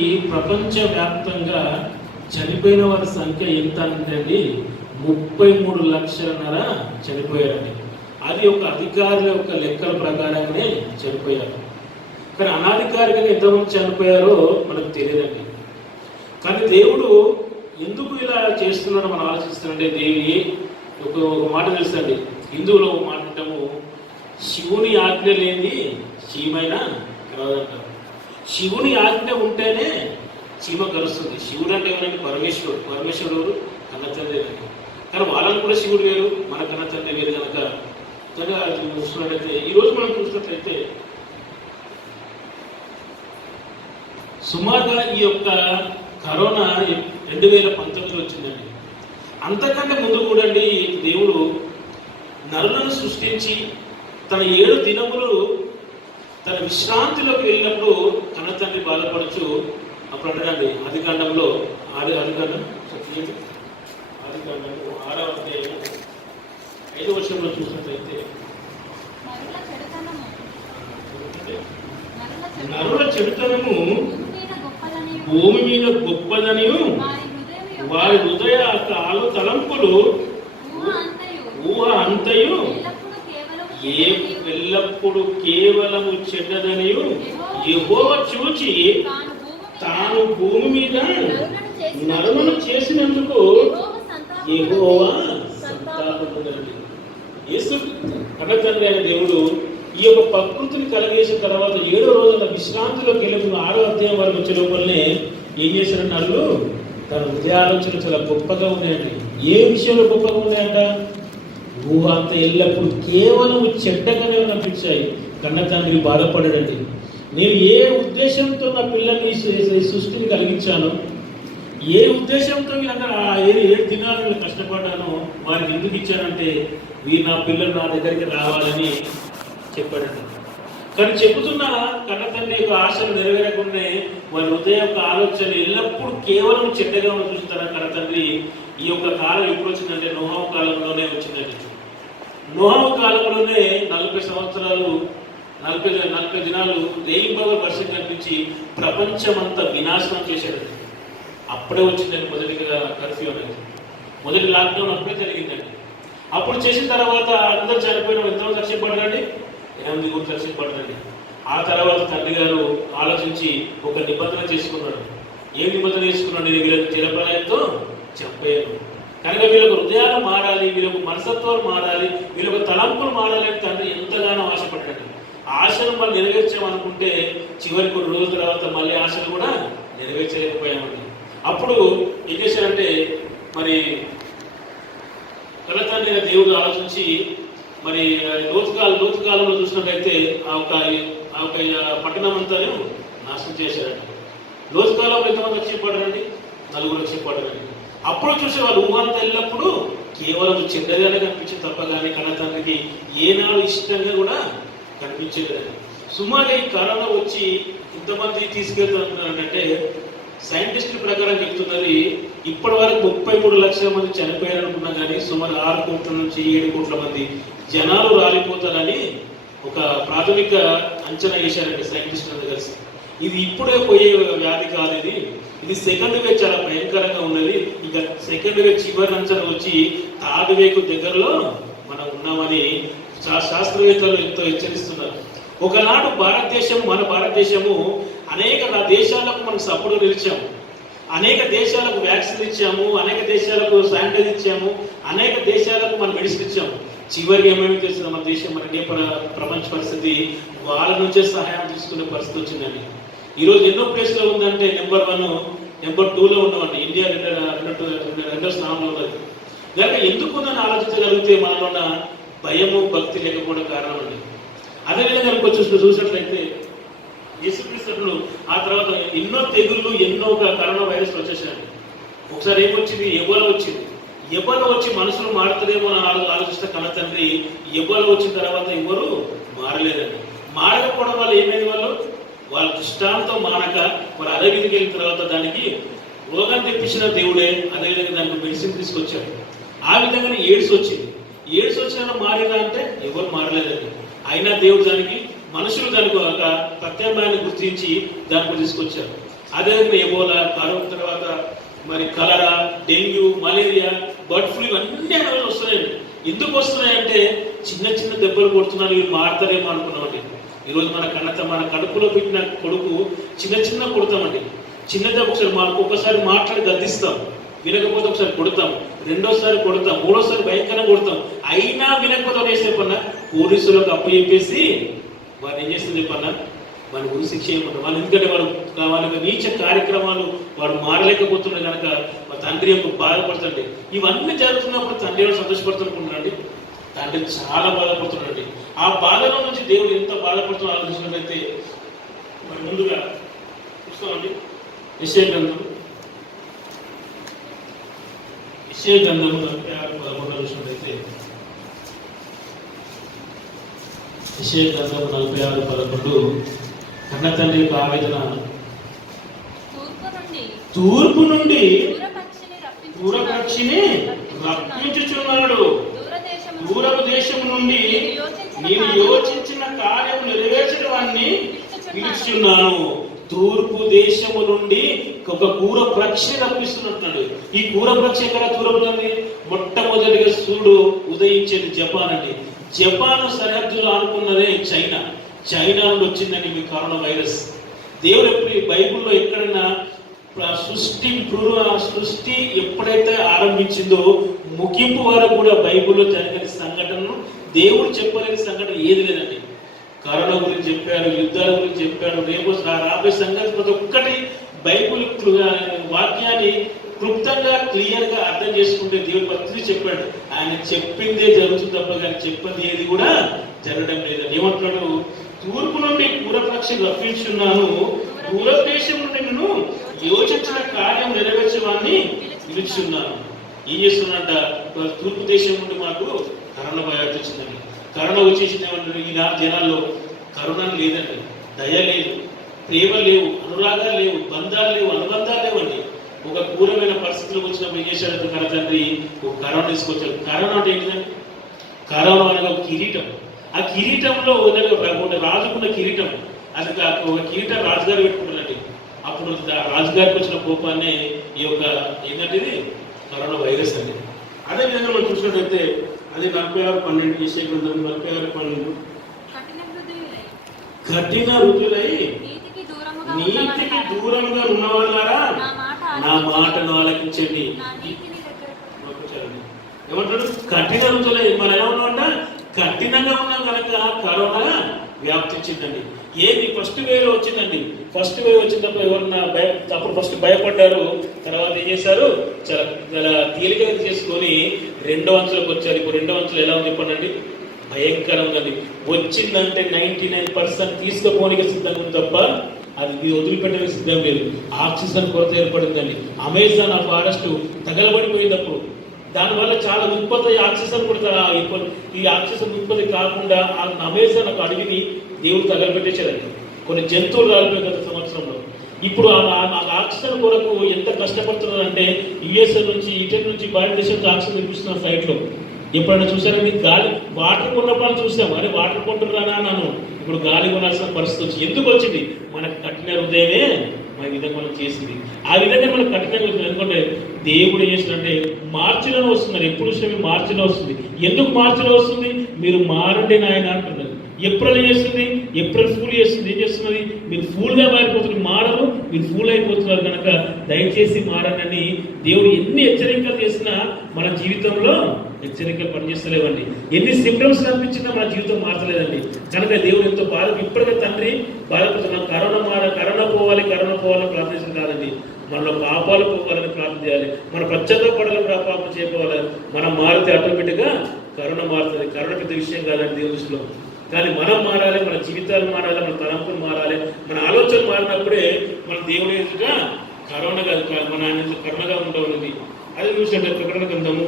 ఈ ప్రపంచవ్యాప్తంగా చనిపోయిన వారి సంఖ్య ఎంత అంటే 33 లక్షలన్నర చనిపోయారండి. అది ఒక అధికారుల యొక్క లెక్కల ప్రకారంగానే చనిపోయారు. కానీ అనాధికారికంగా ఎంతమంది చనిపోయారో మనకు తెలియదండి. కానీ దేవుడు ఎందుకు ఇలా చేస్తున్నాడో మనం ఆలోచిస్తానంటే, దేవి ఒక మాట తెలుసండి, హిందువులో ఒక మాట అంటాము, శివుని ఆజ్ఞ లేని చీమైనా కలవదంటారు. శివుని ఆజ్ఞ ఉంటేనే చీమ కలుస్తుంది. శివుడు అంటే ఎవరంటే పరమేశ్వరుడు. పరమేశ్వరుడు ఎవరు? కన్న తండ్రి. కానీ వాళ్ళని కూడా శివుడు వేరు, మన కన్న తండ్రి వేరు కనుక చూసినట్లయితే ఈరోజు మనం చూసినట్లయితే సుమారుగా ఈ యొక్క కరోనా 2019 వచ్చిందండి. అంతకంటే ముందు కూడా అండి దేవుడు నరులను సృష్టించి తన 7 దినములు తన విశ్రాంతిలోకి వెళ్ళినప్పుడు కన్న తండ్రి బాధపడచ్చు. అప్పుడు అంటారండి ఆదికాండంలో 6వ అధ్యాయం 5వ వచనంలో చూసినట్లయితే, నరుల చెడుతనము భూమి మీద గొప్పదని వారి హృదయ తలంపులు ఊహ అంతయు ఎల్లప్పుడు కేవలము చెడ్డదనియు యెహోవా చూచి తాను భూమి మీద నరులను చేసినందుకు యెహోవా సంతాపమునండి. యేసు కన్నతండ్రి అయిన దేవుడు ఈ యొక్క ప్రకృతిని కలిగేసిన తర్వాత 7వ రోజున విశ్రాంతిలోకి వెళ్ళి 6వ అధ్యాయం వరకు వచ్చే లోపలనే ఏం చేసిన నరులు తన హృదయ ఆలోచనలు చాలా గొప్పగా ఉన్నాయండి. ఏ విషయంలో గొప్పగా ఉన్నాయంట? ఊహ అంతా ఎల్లప్పుడు కేవలం చెడ్డగానే అనిపించాయి. కన్న తండ్రి బాధపడాడండి. నేను ఏ ఉద్దేశంతో నా పిల్లల్ని సృష్టిని కలిగించాను, ఏ ఉద్దేశంతో వీళ్ళందరూ 7 దినాలు కష్టపడ్డానో వారికి ఎందుకు ఇచ్చానంటే, వీరు నా పిల్లలు నా దగ్గరికి రావాలని చెప్పాడండి. కానీ చెబుతున్న కన్న తండ్రి యొక్క ఆశలు నెరవేరకుండా వారి హృదయ యొక్క ఆలోచనలు ఎల్లప్పుడూ కేవలం చెడ్డగా చూస్తారా కన్న తండ్రి. ఈ యొక్క కాలం ఎప్పుడు వచ్చిందంటే నోహవు కాలంలోనే వచ్చిందండి. నోహవు కాలంలోనే 40 సంవత్సరాలు 40 దినాలు రేయింబగలు వర్షం కనిపించి ప్రపంచమంతా వినాశనం చేశాడండి. అప్పుడే వచ్చిందండి మొదటిగా కర్ఫ్యూ అనేది. మొదటి లాక్డౌన్ అప్పుడే జరిగిందండి. అప్పుడు చేసిన తర్వాత అందరూ చనిపోయిన ఎంతమంది రక్షింపడ్డారండి? 8 రక్షింపడ్డారండి. ఆ తర్వాత తండ్రి గారు ఆలోచించి ఒక నిబంధన చేసుకున్నాడు. ఏ నిబంధన చేసుకున్నాడు? నేను వీళ్ళకి జలప్రలయంతో చంపేయను. కనుక వీళ్ళకు హృదయాలు మారాలి, వీళ్ళకు మనసత్వాలు మారాలి, వీళ్ళకు తలంపులు మారాలి అని తండ్రి ఎంతగానో ఆశపడ్డాడు. ఆశను మళ్ళీ నెరవేర్చామనుకుంటే చివరి కొన్ని రోజుల తర్వాత మళ్ళీ ఆశలు కూడా నెరవేర్చలేకపోయామండి. అప్పుడు ఏం చేశారంటే, మరి కన్న తండ్రి దేవుడు ఆలోచించి మరి లోతు కాలంలో చూసినట్లయితే ఆ ఒక పట్టణం అంతా నాశనం చేశారండి. లోతు కాలంలో ఎంతమంది రక్షింపడ్డారండి? 4 రక్షింపడ్డారండి. అప్పుడు చూసే వాళ్ళు ఊహంతా ఎల్లప్పుడు కేవలం చెడ్డగానే కనిపించింది తప్ప కానీ కన్న తండ్రికి ఏనాడు ఇష్టంగా కూడా కనిపించలేదండి. సుమారు ఈ కరోనా వచ్చి ఇంతమంది తీసుకెళ్తున్నారంటే సైంటిస్టుల ప్రకారం చెప్తున్నది ఇప్పటి వరకు 33 లక్షల మంది చనిపోయారనుకున్నా కానీ సుమారు 6 కోట్ల నుంచి 7 కోట్ల మంది జనాలు రాలిపోతారని ఒక ప్రాథమిక అంచనా వేశారండి సైంటిస్టులందరూ కలిసి. ఇది ఇప్పుడే పోయే వ్యాధి కాదు, ఇది సెకండ్ వేవ్ చాలా భయంకరంగా ఉన్నది. ఇక సెకండ్ వేవ్ చివరి అంచనా వచ్చి థర్డ్ వేవ్ దగ్గరలో మనం ఉన్నామని శాస్త్రవేత్తలు ఎంతో హెచ్చరిస్తున్నారు. ఒకనాడు మన భారతదేశము అనేక దేశాలకు మనం సపోర్ట్ నిలిచాము, అనేక దేశాలకు వ్యాక్సిన్ ఇచ్చాము, అనేక దేశాలకు శానిటైజర్ ఇచ్చాము, అనేక దేశాలకు మనం మెడిసిన్ ఇచ్చాము. చివరికి ఏమేమి తెలిసిన మన దేశం, మన ఇండియా ప్రపంచ పరిస్థితి వాళ్ళ నుంచే సహాయం తీసుకునే పరిస్థితి వచ్చిందండి. ఈరోజు ఎన్నో ప్లేస్లో ఉందంటే నెంబర్ 1, నెంబర్ 2లో ఉన్నామండి. ఇండియా 2వ స్థానంలో ఉన్నది. కనుక ఎందుకు ఉందని ఆలోచించగలిగితే మనలో ఉన్న భయము భక్తి లేకపోవడం కారణం అండి. అదేవిధంగా చూసినట్లయితే యేసుక్రీస్తులు ఆ తర్వాత ఎన్నో తెగుళ్ళు, ఎన్నో కరోనా వైరస్ వచ్చేసాయండి. ఒకసారి ఏమొచ్చింది? ఎబోలా వచ్చింది. ఎబోలా వచ్చి మనుషులు మారుతుందేమో అని ఆలోచిస్తే కన్న తండ్రి ఎబోలా వచ్చిన తర్వాత ఎవరు మారలేదండి. మారకపోవడం వల్ల ఏమైంది? వాళ్ళ దృష్టాంతం మానక మరి అడవికి వెళ్ళిన తర్వాత దానికి రోగాన్ని తెప్పించిన దేవుడే అదేవిధంగా దానికి మెడిసిన్ తీసుకొచ్చాడు. ఆ విధంగానే ఎయిడ్స్ వచ్చింది. ఎయిడ్స్ వచ్చిన మారేదా అంటే ఎవరు మారలేదండి. అయినా దేవుడు దానికి మనుషులు దానికి ఒక ప్రత్యామ్నాయాన్ని గుర్తించి దానికి తీసుకొచ్చారు. అదేవిధంగా ఎబోలా, కరోనా తర్వాత మరి కలరా, డెంగ్యూ, మలేరియా, బర్డ్ ఫ్లూ ఇవన్నీ రోజు వస్తున్నాయండి. ఎందుకు వస్తున్నాయంటే చిన్న చిన్న దెబ్బలు కొడుతున్నారు, ఇవి మారుతారేమో అనుకున్నామండి. ఈరోజు మన కడుపులో పెట్టిన కొడుకు చిన్న చిన్న కొడతామండి. చిన్న దెబ్బ ఒకసారి మాట్లాడి గద్దిస్తాం, వినకపోతే ఒకసారి కొడతాం, రెండోసారి కొడతాం, మూడోసారి భయంకరంగా కొడతాం. అయినా వినకపోతే వేసే పన్న పోలీసులకు అప్పు చెప్పేసి వారు ఏం చేస్తుంది చెప్పన్నా, వారి గురి శిక్ష చేయమంటారు. వాళ్ళు ఎందుకంటే వాళ్ళ నీచ కార్యక్రమాలు వాడు మారలేకపోతున్నాడు కనుక మా తండ్రి యొక్క బాధపడుతుండే. ఇవన్నీ జరుగుతున్నప్పుడు తండ్రి ఎవరు సంతోషపడుతుంటున్నాడండి? తండ్రి చాలా బాధపడుతున్నాడండి. ఆ బాధలో నుంచి దేవుడు ఎంత బాధపడుతున్నా ఆలోచించినట్లయితే మరి ముందుగా చూస్తామండి. యెషయా గ్రంథం 46:11 చూసినట్లయితే యెషయా గ్రంథం 46:11 కన్న తండ్రి యొక్క ఆవేదన. తూర్పు నుండి దూరపక్షిని రప్పించుచున్నాడు, దూరపు దేశము నుండి నేను యోచించిన కార్యం నెరవేర్చడాన్ని పిలుచున్నాను. తూర్పు దేశము నుండి ఒక కూర పక్షి రప్పిస్తున్నట్టున్నాడు. ఈ కూర పక్షి ఎక్కడ దూరపుతుంది? మొట్టమొదటిగా సూర్యుడు ఉదయించేది జపాన్ అండి. జపాన్ సరిహద్దులు ఆనుకున్నదే చైనా. చైనా నుండి వచ్చిందండి మీ కరోనా వైరస్. దేవుడు ఎప్పుడు బైబుల్లో ఎక్కడైనా సృష్టి ఎప్పుడైతే ఆరంభించిందో ముగింపు వరకు కూడా బైబుల్లో జరిగిన సంఘటనను దేవుడు చెప్పలేని సంఘటన ఏది లేదండి. కరోనా గురించి చెప్పాడు, యుద్ధాల గురించి చెప్పాడు, రేపు రాబోయే సంగతి ప్రతి ఒక్కటి బైబుల్ వాక్యాన్ని క్లుప్తంగా క్లియర్గా అర్థం చేసుకుంటే దేవుడు ప్రతిదీ చెప్పాడు. ఆయన చెప్పిందే జరుగుతుంది తప్ప కానీ చెప్పింది ఏది కూడా జరగడం లేదని ఏమంటున్నాడు? తూర్పు నుండి పూరపక్షి రప్పించున్నాను, దూరదేశం నుండి నేను యోచించిన కార్యం నెరవేర్చడాన్ని పిలుచున్నాను. ఏం చేస్తున్నట్ట? తూర్పు దేశం నుండి మాకు కరోనా వైరస్ వచ్చిందండి. కరోనా వచ్చేసింది ఏమంటారు? ఈనాడు జనాల్లో కరోనా లేదండి, దయ లేదు, ప్రేమ లేవు, అనురాగాలు లేవు, బంధాలు లేవు, అనుబంధాలు లేవండి. ఒక క్రూరమైన పరిస్థితులకు వచ్చినప్పుడు ఏం చేశాడు కన్న తండ్రి? ఒక కరోనా తీసుకొచ్చాడు. కరోనా అంటే ఏంటంటే కరోనా అనగా ఒక కిరీటం. ఆ కిరీటంలో ఒక రాజుకున్న కిరీటం, అది ఒక కిరీటం రాజుగారు పెట్టుకుంటారండి. అప్పుడు రాజుగారికి వచ్చిన కోపాన్ని ఈ యొక్క ఏంటంటే ఇది కరోనా వైరస్ అండి. అదేవిధంగా మనం చూసినట్లయితే అది 46:12 యెషయా గ్రంథం 46:12 కఠిన హృదయులై నీతికి దూరంగా ఉన్నవాళ్ళారా నా మాటను ఆలకించండి. ఏమంటాడు? కఠిన హృదయులై. మనం ఎలా ఉన్నామంట? కఠినంగా ఉన్నాం కనుక కరోనా వ్యాప్తించిందండి. ఏది ఫస్ట్ వేవ్ వచ్చిందండి. ఫస్ట్ వేవ్ వచ్చినప్పుడు ఎవరన్నా అప్పుడు ఫస్ట్ భయపడ్డారు, తర్వాత ఏం చేశారు? చాలా తేలికగా చేసుకొని రెండో అంచెలకు వచ్చారు. ఇప్పుడు రెండో అంచెలు ఎలా ఉంది చెప్పండి? భయంకరంగా ఉందండి. వచ్చిందంటే 99% తీసుకుపోనికి సిద్ధంగా ఉంది తప్ప అది వదిలిపెట్టడానికి సిద్ధం లేదు. ఆక్సిజన్ కొరత ఏర్పడిందండి. అమెజాన్ ఆ ఫారెస్ట్ తగలబడిపోయినప్పుడు దానివల్ల చాలా ఉత్పత్తి ఆక్సిజన్ కూడా ఈ ఆక్సిజన్ ఉత్పత్తి కాకుండా ఆ అమెజాన్ ఒక అడవిని దేవుడు తగలబెట్టేశారండి. కొన్ని జంతువులు రాలిపోయి గత సంవత్సరంలో. ఇప్పుడు ఆ ఆక్సిజన్ కొరకు ఎంత కష్టపడుతున్నారంటే యుఎస్ఏ నుంచి, ఇటలీ నుంచి, భారతదేశంలో ఆక్సిజన్ తెప్పిస్తున్న ఫ్లైట్లో. ఎప్పుడైనా చూసారండి? గాలి వాటర్ కొన్నప్పుడు చూసాం, అరే వాటర్ కొంటున్నానా అన్నాను. ఇప్పుడు గాలి కొనాల్సిన పరిస్థితి వచ్చింది. ఎందుకు వచ్చింది? మనకు కఠిన హృదయమే మన విధంగా మనం చేసింది. ఆ విధంగా మనకు కఠినంగా వచ్చింది. ఎందుకంటే దేవుడు ఏం చేసినంటే మార్చిలో వస్తున్నారు. ఎప్పుడు చూసినా మార్చిలో వస్తుంది. ఎందుకు మార్చిలో వస్తుంది? మీరు మారండి నాయన అంటున్నారు. ఏప్రిల్ ఏం చేస్తుంది? ఏప్రిల్ ఫూల్ చేస్తుంది. ఏం చేస్తున్నది? మీరు ఫూల్గా మారిపోతున్నారు. మారరు, మీరు ఫూల్ అయిపోతున్నారు కనుక దయచేసి మారనని దేవుడు ఎన్ని హెచ్చరికలు చేసినా మన జీవితంలో హెచ్చరికలు పనిచేస్తలేవండి. ఎన్ని సిమ్టమ్స్ కనిపించినా మన జీవితం మార్చలేదండి. కనుక దేవుడు ఎంతో బాధ ఇప్పటికే తండ్రి బాధపడుతున్నాం. కరోనా పోవాలని ప్రార్థించడం కాదండి. మనలో పాపాలు పోవాలని ప్రార్థన చేయాలి. మన పశ్చాత్తాపడాలని పాపం చేయకపోవాలి. మనం మారితే ఆటోమేటిక్గా కరోనా మారుతుంది. కరోనా పెద్ద విషయం కాదండి దేవుని దృష్టిలో. కానీ మనం మారాలి, మన జీవితాలు మారాలి, మన తలంపులు మారాలి, మన ఆలోచన మారినప్పుడే మన దేవుని ఎదుట కరోనా కాదు, మన ఆయన కరోనాగా ఉండవున్నది. అది చూసండి ప్రకటన గ్రంథం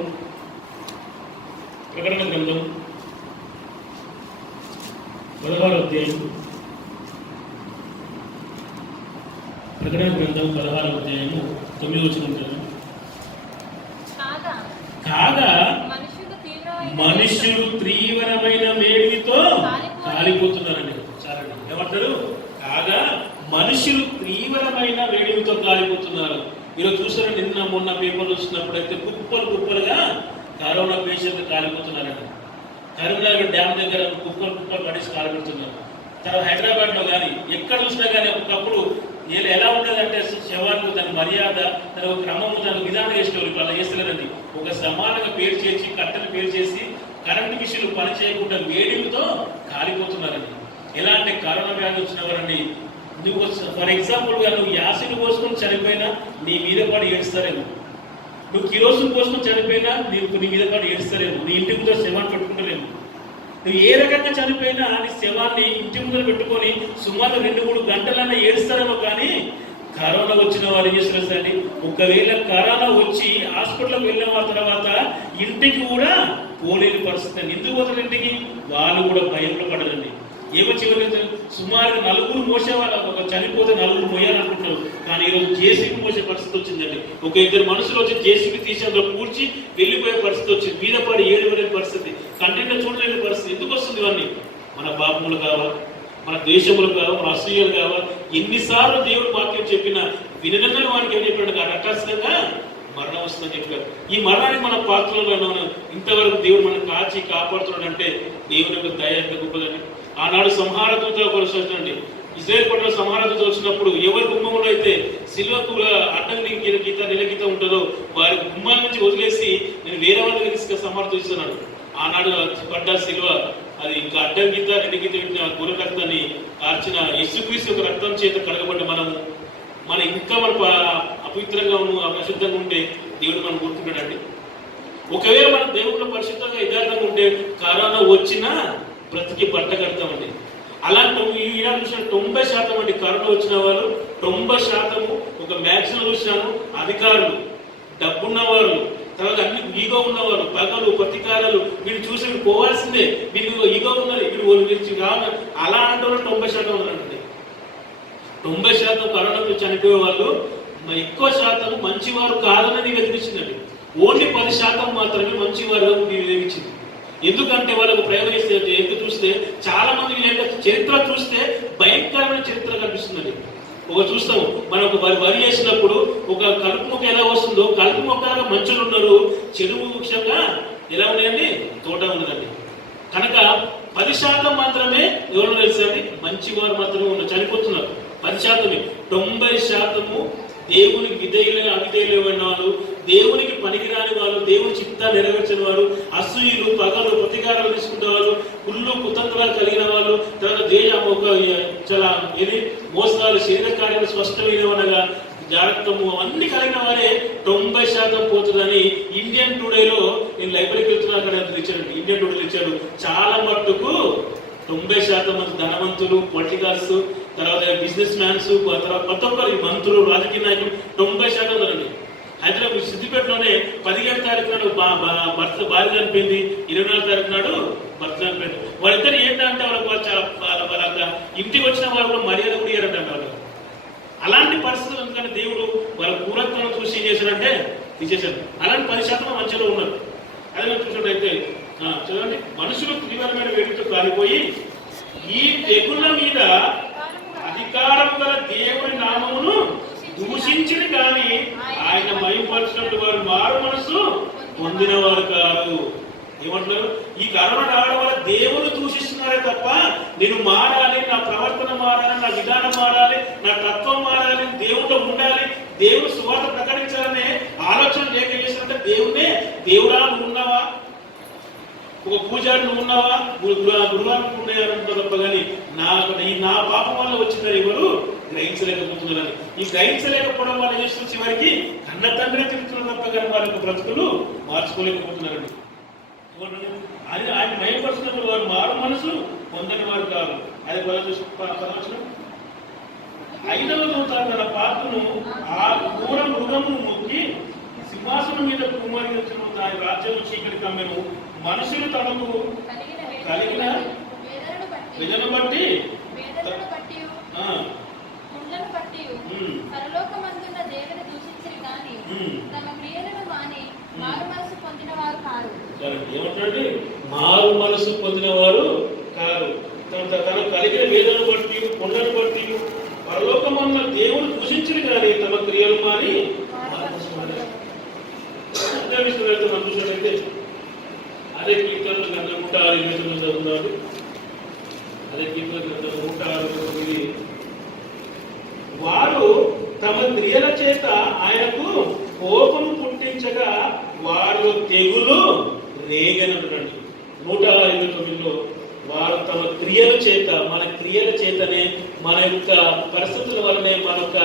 16వ అధ్యాయం. ప్రకటన గ్రంథం 16వ అధ్యాయము 9వ వచనం. కాగా మనుష్యులు తీవ్రమైన వేడితో కాలిపోతున్నారండి. చాలండి. ఏమంటారు? కాగా మనుషులు తీవ్రమైన వేడితో కాలిపోతున్నారు. ఈరోజు చూసారా, నిన్న మొన్న పేపర్లు చూసినప్పుడైతే కుప్పలు కుప్పలుగా కరోనా పేషెంట్లు కాలిపోతున్నారండి. కరీంనగర్ డ్యామ్ దగ్గర కుప్పలు పడేసి కాలిపోతున్నారు. తర్వాత హైదరాబాద్లో కానీ ఎక్కడ చూసినా కానీ ఒకప్పుడు ఎలా ఉండదంటే శవాలు దాని మర్యాద, దాని ఒక క్రమము, దాని విధానం చేసేవాళ్ళు. ఇప్పుడు అలా చేస్తలేదండి. ఒక సమానంగా పేరు చేసి కట్టెలు పేరు చేసి కరెంటు మిషన్లు పని చేయకుండా వేడితో కాలిపోతున్నారండి. ఎలా అంటే కరోనా వ్యాధి వచ్చిన వారండి, నువ్వు ఫర్ ఎగ్జాంపుల్గా నువ్వు యాసిడ్ పోసుకొని చనిపోయినా నీ మీద పడి ఏడుస్తారేమో, నువ్వు కిరోసిన్ పోసుకొని చనిపోయినా నీ మీద పడి ఏడుస్తారేమో, నీ ఇంటి ముందు శవాన్ని పెట్టుకుంటలేము. నువ్వు ఏ రకంగా చనిపోయినా నీ శవాన్ని ఇంటి ముందర పెట్టుకొని సుమారు 2-3 గంటలన్నా ఏడుస్తారేమో. కానీ కరోనా వచ్చిన వారు ఏం చేస్తారండి, ఒకవేళ కరోనా వచ్చి హాస్పిటల్కి వెళ్ళిన తర్వాత ఇంటికి కూడా పోలేని పరిస్థితి అండి. ఎందుకు పోతారు ఇంటికి? వాళ్ళు కూడా భయంలో పడరండి. ఏమో చివరి సుమారు 4 మోసేవాళ్ళు, ఒక చనిపోతే 4 మోయాలనుకుంటున్నారు. కానీ ఈరోజు జేసీబీ మోసే పరిస్థితి వచ్చిందండి. ఒక 2 మనుషులు వచ్చి జేసీబీ తీసి అందులో కూర్చి వెళ్ళిపోయే పరిస్థితి వచ్చింది. మీద పడి ఏడవలేని పరిస్థితి, కంటిన్యూ చూడలేని పరిస్థితి. ఎందుకు వస్తుంది ఇవన్నీ? మన పాపములు కావాలి, మన దేశములు కావాలి, మన అసూయలు కావాలి. ఎన్నిసార్లు దేవుడు వాక్యం చెప్పినా విననని వానికి ఏం చెప్పాడు? హఠాత్తుగా మరణం వస్తుందని చెప్పారు. ఈ మరణానికి మన పాత్రలో ఇంతవరకు దేవుడు మనం కాచి కాపాడుతున్నాడు అంటే దేవుని యొక్క దయ ఎంత గొప్పదండి. ఆనాడు సంహార దూత పరిస్థితి, ఇజ్రాయేల్ పట్ల సంహార దూత వచ్చినప్పుడు ఎవరి గుమ్మంలో అయితే సిల్వకు అడ్డం నిలగీత ఉంటుందో వారి గుమ్మాల నుంచి వదిలేసి నేను వేరే వాళ్ళ దగ్గర తీసుకు సంహార చూస్తున్నాడు. ఆనాడు పడ్డ సిల్వ అది ఇంకా అడ్డం గీత 2 గీత గొర్రె రక్తాన్ని కార్చిన యేసుక్రీస్తు యొక్క రక్తం చేత కడగబడ్డ మన ఇంకా మన అపవిత్రంగా అపరిశుద్ధంగా ఉంటే దేవుడు మనం గుర్తుంటాడండి. ఒకవేళ మనం దేవుడిలో పరిశుద్ధంగా యథార్థంగా ఉంటే కరోనా వచ్చినా బ్రతికి బట్ట కడతామండి. అలాంటి ఈనాడు చూసిన 90% అండి కరోనా వచ్చిన వాళ్ళు 90% ఒక మ్యాక్సిమం చూసినాను అధికారులు, డబ్బున్నవారు, తర్వాత అన్ని ఈగో ఉన్నవారు, పగలు ప్రతీకారాలు, వీళ్ళు చూసి వీళ్ళు పోవాల్సిందే, వీళ్ళు ఈగో ఉన్నది, వీళ్ళు కావాలి అలా అంటే 90% ఉన్నారండి. 90% కరోనాకు చనిపోయే వాళ్ళు ఎక్కువ శాతం మంచివారు కాదని వెతికించిందండి. ఓన్లీ 10% మాత్రమే మంచివారు వెతికించింది. ఎందుకంటే వాళ్ళకు ప్రయోగిస్తే ఎందుకు చూస్తే చాలా మంది చరిత్ర చూస్తే భయంకరమైన చరిత్ర కనిపిస్తుందండి. ఒక చూస్తాము మనం ఒక వరి వేసినప్పుడు ఒక కలుపు మొక్క ఎలా వస్తుందో కలుపు మొక్కగా మంచులు ఉన్నారు, చెరువు వృక్షంగా ఎలా ఉన్నాయండి, తోట ఉన్నదండి. కనుక 10% మాత్రమే ఎవరు తెలుసండి, మంచివారు మాత్రమే ఉన్నారు, చనిపోతున్నారు 10%. 90% దేవునికి అవిధేయులైన వాళ్ళు, దేవునికి పనికిరాని వాళ్ళు, దేవుని చిత్తాన్ని నెరవేర్చిన వారు, అసూయులు, పగలు, ప్రతీకారాలు తీసుకునే వాళ్ళు, కుళ్ళు కుతంత్రాలు కలిగిన వాళ్ళు, తర్వాత చాలా మోసాలు, శరీర కార్యాలు స్పష్టమైనవనగా జాగ్రత్తము అన్ని కలిగిన వారే 90% పోతుందని ఇండియన్ టుడేలో నేను లైబ్రరీకి వెళ్తున్నా అక్కడ ఇచ్చాడు. ఇండియన్ టుడేలో ఇచ్చాడు. చాలా మట్టుకు 90% మంది ధనవంతులు, పొలిటికల్స్, తర్వాత బిజినెస్ మ్యాన్స్, ప్రతి ఒక్కరు మంత్రులు, రాజకీయ నాయకులు 90% ఉన్నారండి. హైదరాబాద్ సిద్దిపేటలోనే 17వ తారీఖు నాడు భర్త భార్య చనిపోయింది, 24వ తారీఖు నాడు భర్త చనిపోయింది. వాళ్ళిద్దరు ఏంటంటే వాళ్ళ ఇంటికి వచ్చిన వాళ్ళు కూడా మర్యాద కూడా ఇయ్యారంట వాళ్ళు. అలాంటి పరిస్థితులు ఎందుకంటే దేవుడు వాళ్ళ పూర్వత్వం చూసి ఏం చేశారంటే తీసేశారు. అలాంటి 10% మంచిలో ఉన్నారు. అదే చూసినట్టయితే చూడండి, మనుషులు తీవ్రమైన వేడితో కాలిపోయి ఈ తెగుళ్ళ మీద అధికారం గల దేవుని నామమును దూషించింది కానీ ఆయన మహిమపరిచినట్టు వారు మారు మనసు పొందిన వారు కాదు. ఏమంటారు? ఈ కరోనా రావడం వల్ల దేవుడు దూషిస్తున్నారే తప్ప నేను మారాలి, నా ప్రవర్తన మారాలి, నా విధానం మారాలి, నా తత్వం మారాలి, దేవుడిలో ఉండాలి, దేవుడు సువార్త ప్రకటించాలనే ఆలోచన లేక చేసినట్టే దేవుడే దేవుడా నువ్వు ఉన్నావా, ఒక పూజారి నువ్వు ఉన్నావా, గురువారం ఉండేయాలంటారు తప్ప కానీ నా పాపం వల్ల వచ్చిందని ఎవరు గ్రహించలేకపోతున్నారని. ఈ గ్రహించలేకపోవడం వల్ల చేస్తున్న చివరికి కన్న తండ్రి తిరుగుతున్నారు తప్ప కానీ వాళ్ళ యొక్క బ్రతుకులు మార్చుకోలేకపోతున్నారండి. అది ఆయన భయపరుస్తున్నప్పుడు వారు మారు మనసు పొందని వారు కాదు. అది పదవచనం 5వ దూత తన పాత్రను ఆ క్రూర మృగమును మొక్కి సింహాసనం మీద కుమారించిన దాని రాజ్యం చీకటి కమ్మెను. మనుషులు తమకు కలిగిన విధను బట్టి ఏమంటాడు? మారు మనసు పొందిన వారు కారు. తనకు కలిగిన వేదనను బట్టి కొండను బట్టి పరలోకమన్న దేవుడు దూషించి సృజించిన కానీ తమ క్రియలు మాని మనం చూసినట్లయితే అదే కీర్తనలు గ్రంథం 106:29 చదువుతున్నారు. అదే కీర్తన గ్రంథం 106:29 వారు తమ క్రియల చేత ఆయనకు కోపము పుట్టించగా వారు తెగులు రేగనండి. 106:29 వారు తమ క్రియల చేత, మన క్రియల చేతనే, మన యొక్క పరిస్థితుల వలనే, మన యొక్క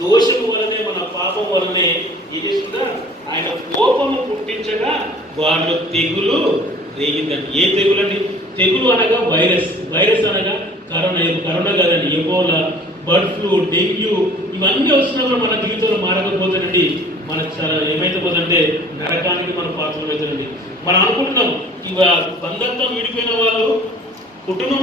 దోషము వలనే, మన పాపం వలనే ఏం చేస్తుందా ఆయన కోపము పుట్టించగా వాళ్ళు తెగులు రేగిందండి. ఏ తెగులు అండి? తెగులు అనగా వైరస్ అనగా కరోనా కాదండి. ఎబోలా, బర్డ్ ఫ్లూ, డెంగ్యూ ఇవన్నీ వచ్చినప్పుడు మన జీవితంలో మారకపోతానండి. మనకు చాలా ఏమైతే పోతుందంటే నరకానికి మనం పాత్రమవుతానండి. మనం అనుకుంటున్నాం ఇవ బంధత్వం విడిపోయిన వాళ్ళు కుటుంబం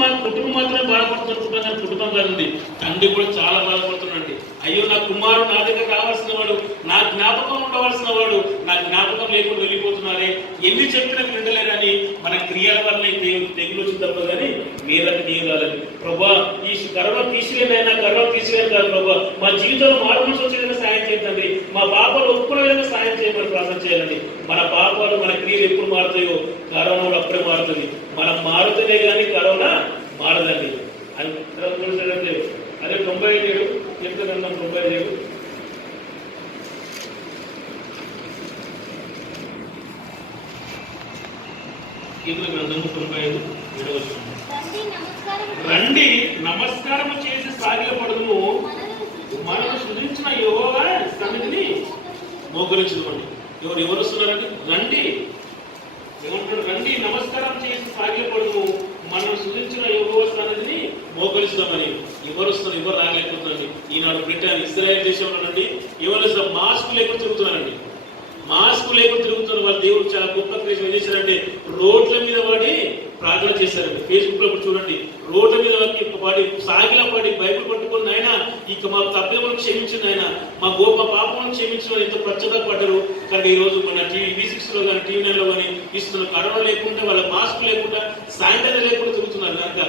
మాత్రమే బాధపడుతున్నారు కానీ కుటుంబం కాదండి, తండ్రి కూడా చాలా బాధపడుతున్నాడండి. అయ్యో నా కుమారుడు నా దగ్గర రావాల్సిన వాడు, నా జ్ఞాపకం ఉండవలసిన వాడు, నా జ్ఞాపకం లేకుండా వెళ్ళిపోతున్నారే, ఎన్ని చెప్పినా వినలేరని మన క్రియల వల్ల తెగులు వచ్చింది తప్ప కానీ మీరకి నీరాలని. ప్రభా ఈ కరోనా తీసివేనైనా కరోనా తీసివేను కాదు ప్రభా, మా జీవితంలో మార్పులు వచ్చే విధంగా సాయం చేయండి. మా పాపాలు ఒప్పుకునే విధంగా సాయం చేయమని ప్రార్థన చేయాలండి. మన పాపాలు మన క్రియలు ఎప్పుడు మారుతాయో కరోనా అప్పుడే మారుతుంది. మనం మారుతూనే కానీ కరోనా మారదండి అని అదే 97 చెప్తున్నాం. 97 గ్రంథము 95 రండి నమస్కారము చేసి సాగిలపడము, మనము సృజించిన యెహోవా సన్నిధిని మోకరించుకోండి. ఎవరు వస్తున్నారండి? రండి ఏమంటాడు? రండి నమస్కారం చేసి సాగిలపడము, మనం సృజించిన యెహోవా సన్నిధిని మోకరిస్తామని. ఎవరు వస్తున్నారు? ఎవరు రాలేకపోతున్నారండి. ఈనాడు బ్రిటన్, ఇజ్రాయెల్ దేశంలో నుండి ఎవరు మాస్క్ లేకుండా తిరుగుతున్నారండి. మాస్క్ లేకుండా తిరుగుతున్నారు. వాళ్ళ దేవుడు చాలా గొప్ప క్రియేషన్ ఏం చేశారంటే రోడ్ల మీద పడి ప్రార్థన చేశారండి. ఫేస్బుక్ లో చూడండి, రోడ్ల మీద పడి సాగిలా పడి బైబిల్ పట్టుకుని ఆయన ఇక మా తప్పిదములను క్షమించింది, ఆయన మా పాపములను క్షమించిన ఎంతో పశ్చాత్తాపడ్డారు. కానీ ఈ రోజు మన V6 లో కానీ TV9 లో కానీ ఇస్తున్న కరోనా లేకుండా, వాళ్ళ మాస్క్ లేకుండా, శానిటైజర్ లేకుండా తిరుగుతున్నారు. కనుక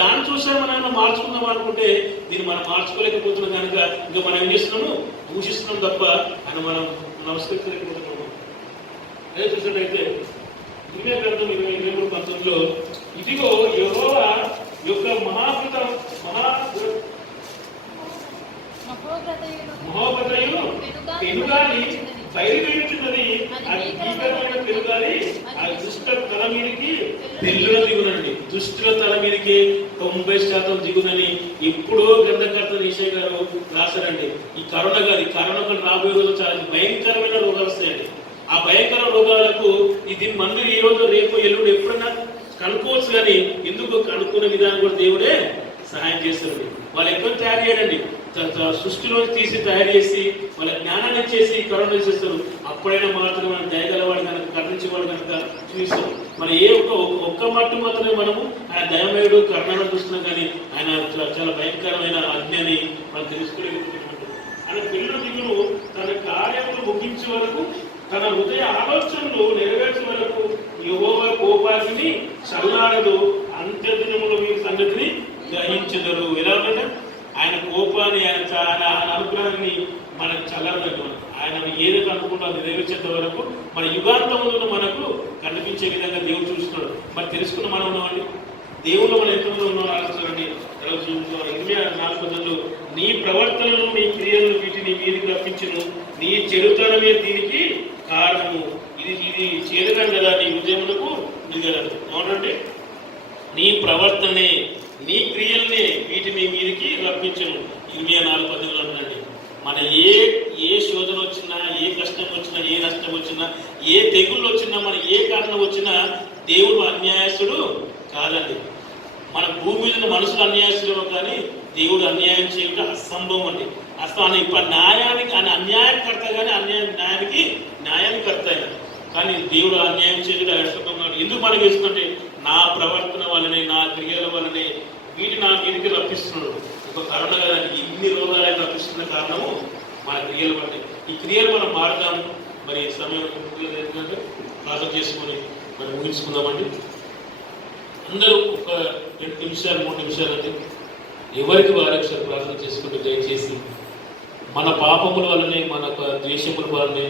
దాన్ని చూసారు మనం మార్చుకుందాం అనుకుంటే దీన్ని మనం మార్చుకోలేకపోతున్నాం. కనుక ఇంకా మనం ఏం చేస్తున్నాము? దూషిస్తున్నాం తప్ప అని మనం నమస్కరించలేకపోతున్నాము. అదే చూసినట్టయితే ఇదే గ్రంథం 23:19 ఇదిగో యెహోవా యొక్క మహోపతయు పెనుగాలి బయలుదేరుతున్నది. అది భీకరమైన పెనుగాలి ఆ దుష్ట తల మీదకి తెల్లున దిగునండి. దుష్టుల తల మీదకి 90% దిగునని ఎప్పుడో గ్రంథకర్త ఈశయ్య గారు రాశారండి. ఈ కరోనా కాదు, ఈ కరోనా రాబోయే రోజులు చాలా భయంకరమైన రోగాలు వస్తాయండి. ఆ భయంకర రోగాలకు ఇది మందు ఈ రోజు రేపు ఎల్లుండి ఎప్పుడన్నా కనుక్కోవచ్చు, కానీ ఎందుకు కనుక్కునే విధానం కూడా దేవుడే సహాయం చేస్తాడు. వాళ్ళు ఎక్కడ తయారు చేయడండి, సృష్టిలో తీసి తయారు చేసి వాళ్ళ జ్ఞానాన్ని చేసి కరోనా చేస్తారు. అప్పుడైనా మాత్రమే మనం దయగలవాడు కనుక, కరుణించేవాడు కనుక చూస్తాం. మన ఏ ఒక్క మట్టు మాత్రమే మనము ఆయన దయమయుడు కరుణను చూస్తున్నాం, కానీ ఆయన చాలా భయంకరమైన ఆజ్ఞని మనం తెలుసుకోలేకపోతున్నాం. ఆయన పిల్లల దిగులు తన కార్యములు ముగించే వరకు, తన హృదయ ఆలోచనలు నెరవేర్చే వరకు యెహోవా కోపాగ్ని చల్లారదు, అంత్యదినములో మీ సంగతిని గ్రహించదరు. ఎలా ఉందంటే ఆయన కోపాన్ని, ఆయన అనుగ్రహాన్ని మనకు చల్లారదు. ఆయన ఏదైతే అనుకుంటా నెరవేర్చేంత వరకు మన యుగాంతంలో మనకు కనిపించే విధంగా దేవుడు చూస్తున్నాడు. మరి తెలుసుకున్న మనం ఉన్నామండి, దేవుళ్ళు మనం ఎంతమంది ఉన్నాం ఆలోచించండి. 24 నీ ప్రవర్తనను, నీ క్రియలను వీటిని మీరికి రప్పించును, నీ చెడుతనమే దీనికి కారణము. ఇది చేదుగాను కదా నీ ఉద్యములకు ఇది కదా. అవునంటే నీ ప్రవర్తనే, నీ క్రియల్నే వీటిని మీరికి రప్పించను. 24 అంటున్నాండి. మన ఏ శోధన వచ్చినా, ఏ కష్టం వచ్చినా, ఏ నష్టం వచ్చినా, ఏ తెగుళ్ళు వచ్చినా, మన ఏ కారణం వచ్చినా దేవుడు అన్యాయస్తుడు కాదండి. మన భూమి మీద మనుషులు అన్యాయస్తుడు, కానీ దేవుడు అన్యాయం చేయడం అసంభవం అండి. అసలు ఆయన న్యాయానికి, ఆయన అన్యాయం కర్త, కానీ న్యాయానికి కర్త ఆయన. కానీ దేవుడు అన్యాయం చేయడం అసంభవం. ఎందుకు మనకి ఇస్తుంటే నా ప్రవర్తన వల్లనే, నా క్రియల వల్లనే వీటి నా మీదకి రప్పిస్తున్నాడు. ఒక కరోనా కదా ఇన్ని రోగాలను రప్పిస్తున్న కారణము మన క్రియల వల్లే. ఈ క్రియలు మనం మారుతాము. మరి సమయం ఏంటంటే ప్రార్థన చేసుకొని మరి ముగించుకుందామండి. అందరూ ఒక 2 నిమిషాలు 3 నిమిషాలు అండి ఎవరికి వారు ఒకసారి ప్రార్థన చేసుకుంటూ దయచేసి మన పాపముల వలనే, మన ద్వేషముల వలనే